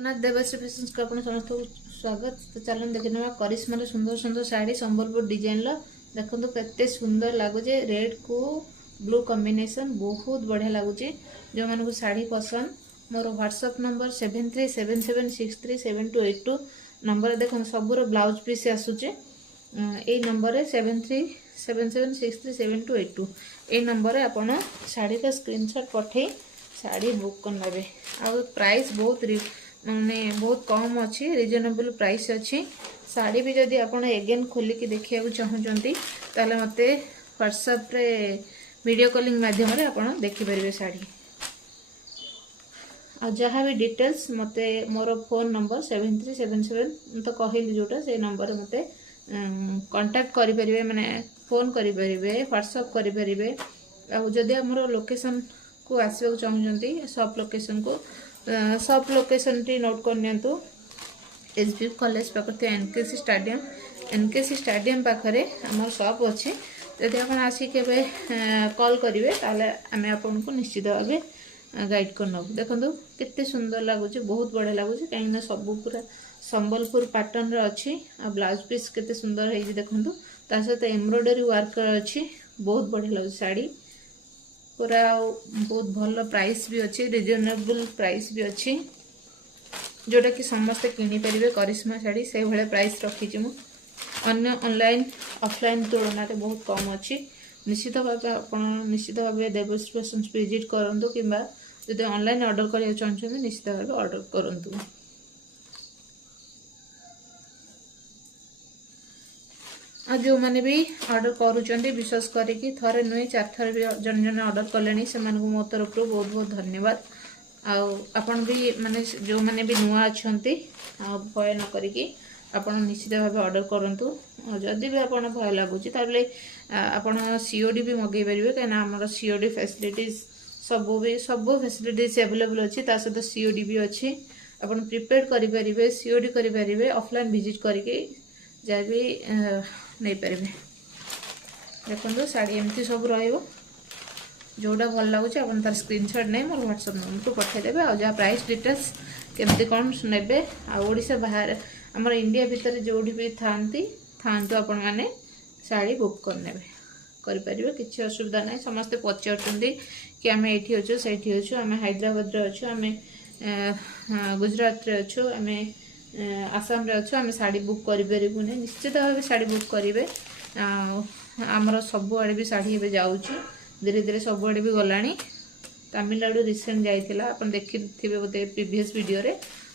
Jagannath Devshri fashions को आपन समस्त स्वागत। तो चलन देख ना करिश्मा सुंदर सुंदर शाढ़ी संबलपुर डिजाइन देखो केते सुंदर लगुचे। रेड को ब्लू कॉम्बिनेशन बहुत बढ़िया लगुचे। जो मान को शाढ़ी पसंद मोर व्हाट्सएप नंबर 7377637282 नंबर देखो सबूर ब्लाउज पीस आसूचे। यही नंबर 7377637282 ये नंबर आपड़ शाढ़ी का स्क्रीनशॉट पठे शाढ़ी बुक करने। आ प्राइस बहुत माने बहुत कम अच्छी रिजनेबल प्राइस अच्छी। शाढ़ी भी जदि आप एगेन खोलिकी देखा चाहते ताले मते व्हाट्सएप रे वीडियो कॉलिंग माध्यम आप देखिपारे शाढ़ी। आ जहाँ भी डिटेल्स मते मोर फोन नंबर 7377 तो कहली जोटा से नंबर मते कांटेक्ट करें माने फोन करें व्हाट्सएप करें। आदि आमर लोकेशन को आसवा चाहते शॉप लोकेशन को shop location T note करनियंतु SB college पाखे एनकेसी स्टाडियम पाखे आम शॉप अच्छे। जदि आप आसिक कॉल करेंगे ताले आम आपन को निश्चित भाव गाइड कर नब। देखो केते सुंदर लगुच बहुत बढ़िया लगुच कहीं सब पूरा संबलपुर पैटर्न अच्छी। आ ब्लाउज पीस केते सुंदर है देखो ता सहित एम्ब्रॉयडरी वर्क अच्छी बहुत बढ़िया लगे शाढ़ी पूरा बहुत भल प्राइस भी अच्छी रिजनेबल प्राइस भी अच्छी जोटा कि समस्ते किनी परिबे। करिश्मा शाढ़ी से भाया प्राइस रखी अन्य ऑनलाइन ऑफलाइन तुलना रे बहुत कम अच्छी। निश्चित भाव आप निश्चित भाव देवश्री फैशन्स विजिट करूँ कि जब ऑनलाइन ऑर्डर करने चाहते निश्चित भाव ऑर्डर करूँ। आ जो मैंने भी ऑर्डर करुँच विश्वास करिकी थरे नुहे 4 थर भी जन जन ऑर्डर कले से मो तरफ बहुत बहुत धन्यवाद। आपन भी माने जो मैंने भी नुआ अच्छा भय न करिकी आपन निश्चित भाव ऑर्डर करूँ। जदि भी आपन भय लगुच आपन सीओडी भी मगे पारे कहीं आमर सीओडी फैसिलिटीज सब फैसिलिटीज अवेलेबल अच्छी। सहित सीओडी भी अच्छी आपन प्रिपेड करें सीओडी करें ऑफलाइन विजिट करके जहाँ भी नहीं पारे। देखो शाढ़ी एमती सब रोटा भल लगुच आप तार स्क्रीनशॉट नहीं मोर व्हाट्सएप नंबर को पठेदेवे। आ जहाँ प्राइस डिटेल्स केमती कौन ने आशा बाहर आमर इंडिया भितर जो भी था आपण मैंने शाढ़ी बुक करें किसी असुविधा ना। समस्ते पचार कि आम ये अच्छु से अच्छु आम हैदराबाद अच्छु आम गुजरात अच्छु आम आसाम रे अच्छु आम शाढ़ी बुक करूँ निश्चित भाव शाढ़ी बुक करेंगे। आमर सबुआड़े भी शाढ़ी ए जाऊँ धीरे धीरे सबुआड़े भी गलानी। तमिलनाडु रिसेंट जाइला आप देखी थे बोधे प्रीवियस वीडियो रे